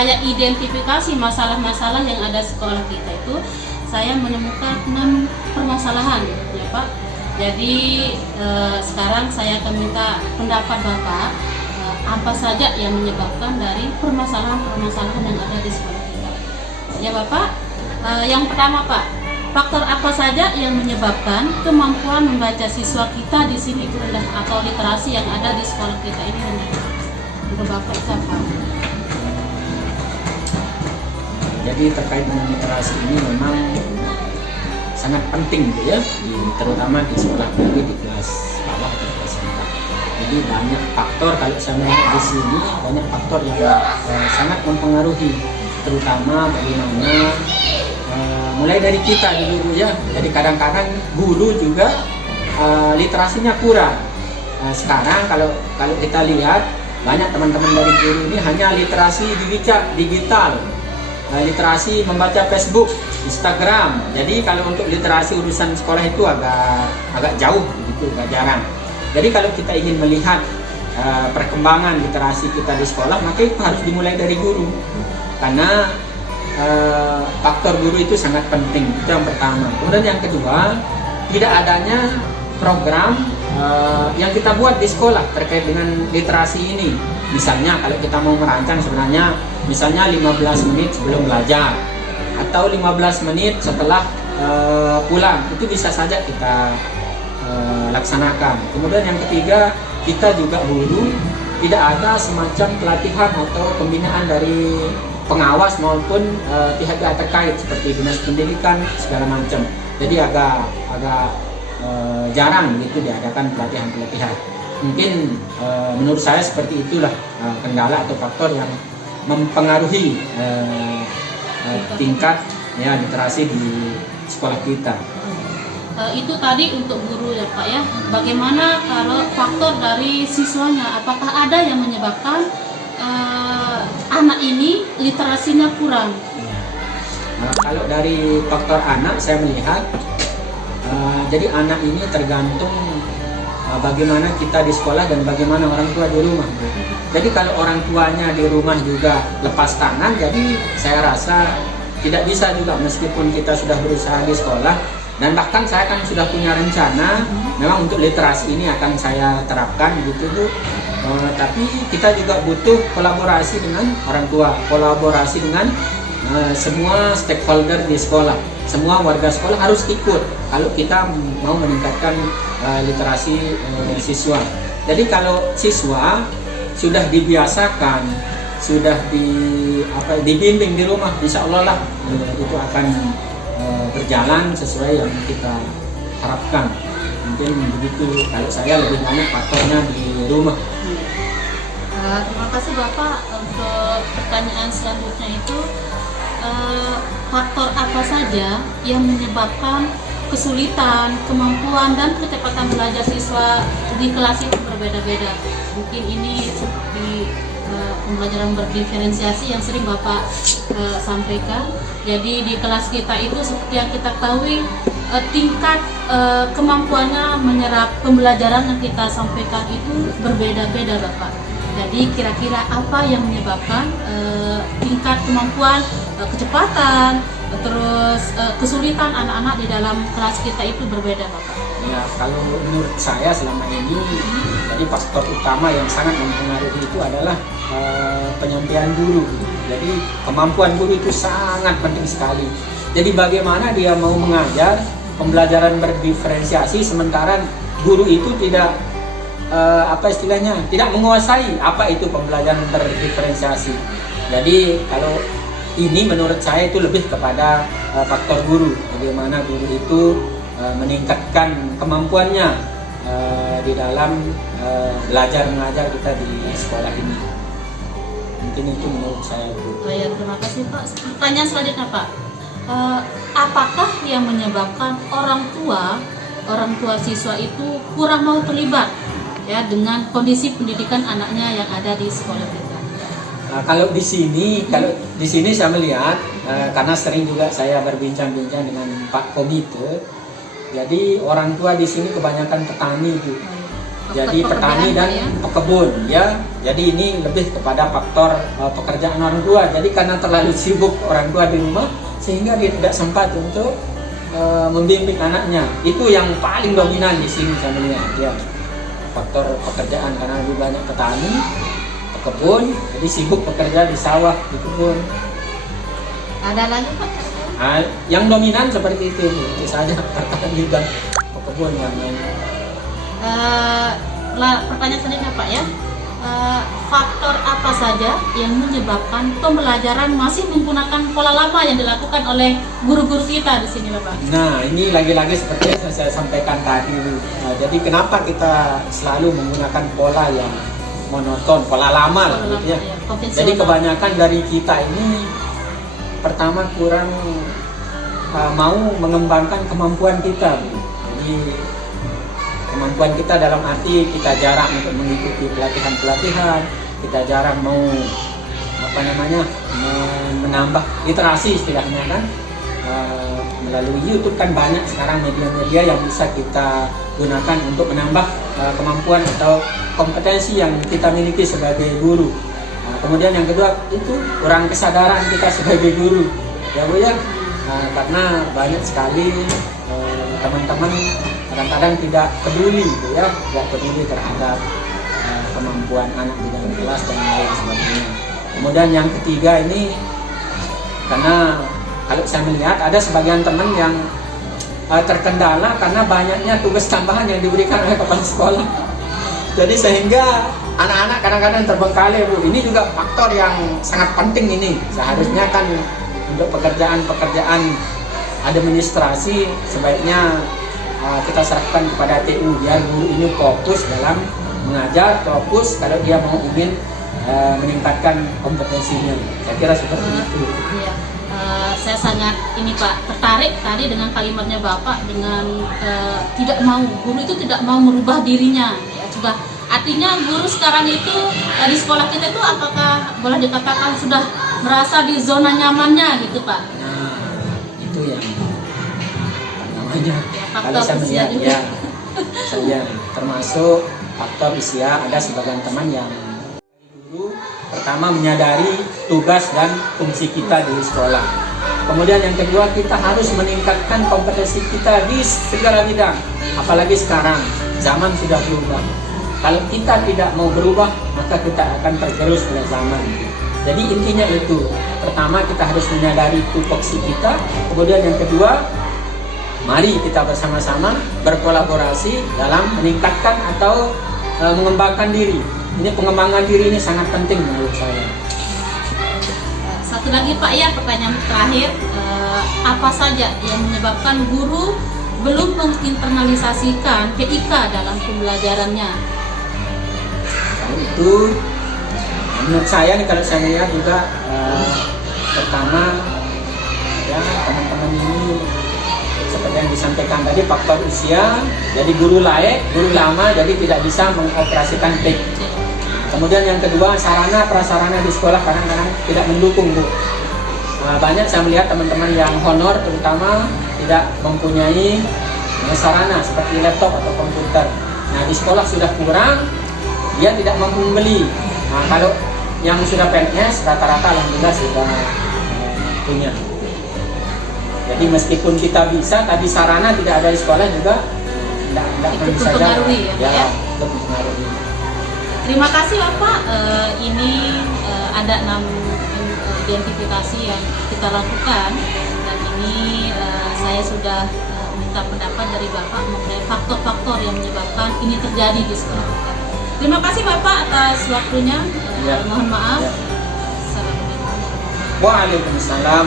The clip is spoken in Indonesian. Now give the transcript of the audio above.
saya identifikasi masalah-masalah yang ada di sekolah kita itu, saya menemukan 6 permasalahan, ya Pak. Jadi sekarang saya akan minta pendapat Bapak, apa saja yang menyebabkan dari permasalahan-permasalahan yang ada di sekolah kita. Ya Bapak, yang pertama Pak, faktor apa saja yang menyebabkan kemampuan membaca siswa kita di sini itu rendah, atau literasi yang ada di sekolah kita ini rendah? Untuk Bapak itu apa? Jadi terkait dengan literasi ini memang sangat penting ya, terutama di sekolah apalagi di kelas bawah atau kelas 4. Jadi banyak faktor, kalau saya melihat di sini banyak faktor yang sangat mempengaruhi, terutama bagaimana mulai dari kita dulu ya. Jadi kadang-kadang guru juga literasinya kurang. Sekarang kalau kita lihat banyak teman-teman dari guru ini hanya literasi digital. Literasi membaca Facebook, Instagram. Jadi kalau untuk literasi urusan sekolah itu agak jauh gitu, agak jarang. Jadi kalau kita ingin melihat perkembangan literasi kita di sekolah, maka itu harus dimulai dari guru. Karena faktor guru itu sangat penting, itu yang pertama. Kemudian yang kedua, tidak adanya program yang kita buat di sekolah terkait dengan literasi ini. Misalnya kalau kita mau merancang sebenarnya, misalnya 15 menit sebelum belajar atau 15 menit setelah pulang, itu bisa saja kita laksanakan. Kemudian yang ketiga, kita juga guru tidak ada semacam pelatihan atau pembinaan dari pengawas maupun pihak-pihak terkait seperti dinas pendidikan segala macam. Jadi agak jarang begitu diadakan pelatihan. Mungkin menurut saya seperti itulah kendala atau faktor yang mempengaruhi tingkat ya literasi di sekolah kita. Itu tadi untuk guru ya Pak ya. Bagaimana kalau faktor dari siswanya? Apakah ada yang menyebabkan anak ini literasinya kurang? Kalau dari faktor anak saya melihat jadi anak ini tergantung bagaimana kita di sekolah dan bagaimana orang tua di rumah. Jadi kalau orang tuanya di rumah juga lepas tangan, jadi saya rasa tidak bisa juga meskipun kita sudah berusaha di sekolah. Dan bahkan saya kan sudah punya rencana memang untuk literasi ini akan saya terapkan gitu Bu. Tapi kita juga butuh kolaborasi dengan orang tua, kolaborasi dengan semua stakeholder di sekolah. Semua warga sekolah harus ikut kalau kita mau meningkatkan literasi siswa. Jadi kalau siswa sudah dibiasakan, sudah dibimbing di rumah, insya Allah lah itu akan berjalan sesuai yang kita harapkan. Mungkin begitu kalau saya lebih banyak faktornya di rumah. Terima kasih Bapak. Untuk pertanyaan selanjutnya itu, faktor apa saja yang menyebabkan kesulitan, kemampuan, dan kecepatan belajar siswa di kelas itu berbeda-beda? Mungkin ini seperti pembelajaran berdiferensiasi yang sering Bapak sampaikan. Jadi di kelas kita itu seperti yang kita ketahui, tingkat kemampuannya menyerap pembelajaran yang kita sampaikan itu berbeda-beda Bapak. Jadi kira-kira apa yang menyebabkan tingkat kemampuan, kecepatan, terus kesulitan anak-anak di dalam kelas kita itu berbeda Bapak? Ya, kalau menurut saya selama ini, jadi faktor utama yang sangat mempengaruhi itu adalah penyampaian guru. Jadi kemampuan guru itu sangat penting sekali. Jadi bagaimana dia mau mengajar pembelajaran berdiferensiasi sementara guru itu tidak tidak menguasai apa itu pembelajaran berdiferensiasi. Jadi kalau ini menurut saya itu lebih kepada faktor guru, bagaimana guru itu meningkatkan kemampuannya di dalam belajar mengajar kita di sekolah ini. Mungkin itu menurut saya. Ya, terima kasih Pak. Pertanyaan selanjutnya Pak, apakah yang menyebabkan orang tua siswa itu kurang mau terlibat ya dengan kondisi pendidikan anaknya yang ada di sekolah kita? Kalau di sini saya melihat karena sering juga saya berbincang-bincang dengan Pak Komite. Jadi orang tua di sini kebanyakan petani itu. jadi petani pekerjaan, dan Pak, ya? pekebun ya. Jadi ini lebih kepada faktor pekerjaan orang tua. Jadi karena terlalu sibuk orang tua di rumah sehingga dia tidak sempat untuk membimbing anaknya. Itu yang paling dominan di sini saya melihat ya. Faktor pekerjaan karena lebih banyak petani, pekebun, jadi sibuk bekerja di sawah, di kebun. Ada lagi Pak? Yang dominan seperti itu saja, petani dan pekebun yang lain. Pertanyaan selanjutnya Pak ya, faktor apa saja yang menyebabkan pembelajaran masih menggunakan pola lama yang dilakukan oleh guru-guru kita di sini Bapak? Nah ini lagi-lagi seperti yang saya sampaikan tadi. Jadi kenapa kita selalu menggunakan pola yang monoton, pola lama lah gitu ya. Jadi kebanyakan dari kita ini pertama kurang mau mengembangkan kemampuan kita. Jadi kemampuan kita dalam arti kita jarang untuk mengikuti pelatihan-pelatihan, kita jarang mau menambah literasi istilahnya kan. Melalui YouTube kan banyak sekarang media-media yang bisa kita gunakan untuk menambah kemampuan atau kompetensi yang kita miliki sebagai guru. Kemudian yang kedua itu kurang kesadaran kita sebagai guru ya Bu ya. Karena banyak sekali teman-teman kadang-kadang tidak peduli gitu ya, tidak peduli terhadap kemampuan anak di dalam kelas dan lain sebagainya. Kemudian yang ketiga ini karena kalau saya melihat ada sebagian teman yang terkendala karena banyaknya tugas tambahan yang diberikan oleh kepala sekolah. Jadi sehingga anak-anak kadang-kadang terbengkalai Bu. Ini juga faktor yang sangat penting ini. Seharusnya kan untuk pekerjaan-pekerjaan administrasi sebaiknya kita serahkan kepada TU biar guru ini fokus dalam mengajar, fokus kalau dia mau ingin meningkatkan kompetensinya. Saya kira seperti itu. Iya. Saya sangat ini Pak tertarik tadi dengan kalimatnya Bapak dengan tidak mau, guru itu tidak mau merubah dirinya ya. Coba artinya guru sekarang itu di sekolah kita itu apakah boleh dikatakan sudah merasa di zona nyamannya gitu Pak? Nah itu yang namanya Ya, kalau saya melihat ya saya termasuk faktor usia. Ada sebagian teman yang guru pertama menyadari tugas dan fungsi kita di sekolah. Kemudian yang kedua kita harus meningkatkan kompetensi kita di segala bidang. Apalagi sekarang zaman sudah berubah. Kalau kita tidak mau berubah maka kita akan tergerus oleh zaman. Jadi intinya itu. Pertama kita harus menyadari tupoksi kita. Kemudian yang kedua, mari kita bersama-sama berkolaborasi dalam meningkatkan atau mengembangkan diri. Ini pengembangan diri ini sangat penting menurut saya. Satu lagi Pak ya, pertanyaan terakhir, apa saja yang menyebabkan guru belum menginternalisasikan PIK dalam pembelajarannya? Itu menurut saya nih, kalau saya lihat juga pertama ya teman-teman ini seperti yang disampaikan tadi faktor usia. Jadi guru layak, guru lama jadi tidak bisa mengoperasikan PIK. Kemudian yang kedua, sarana prasarana di sekolah kadang-kadang tidak mendukung Bu. Banyak saya melihat teman-teman yang honor terutama tidak mempunyai sarana seperti laptop atau komputer. Nah di sekolah sudah kurang, dia tidak mampu membeli. Nah kalau yang sudah PNS rata-rata alhamdulillah sudah punya. Jadi meskipun kita bisa, tapi sarana tidak ada di sekolah juga tidak bisa mempengaruhi ya. mempengaruhi. Terima kasih Bapak. Ini ada 6 identifikasi yang kita lakukan dan ini saya sudah minta pendapat dari Bapak mengenai faktor-faktor yang menyebabkan ini terjadi di sekolah kita. Terima kasih Bapak atas waktunya. Mohon maaf. Waalaikumsalam.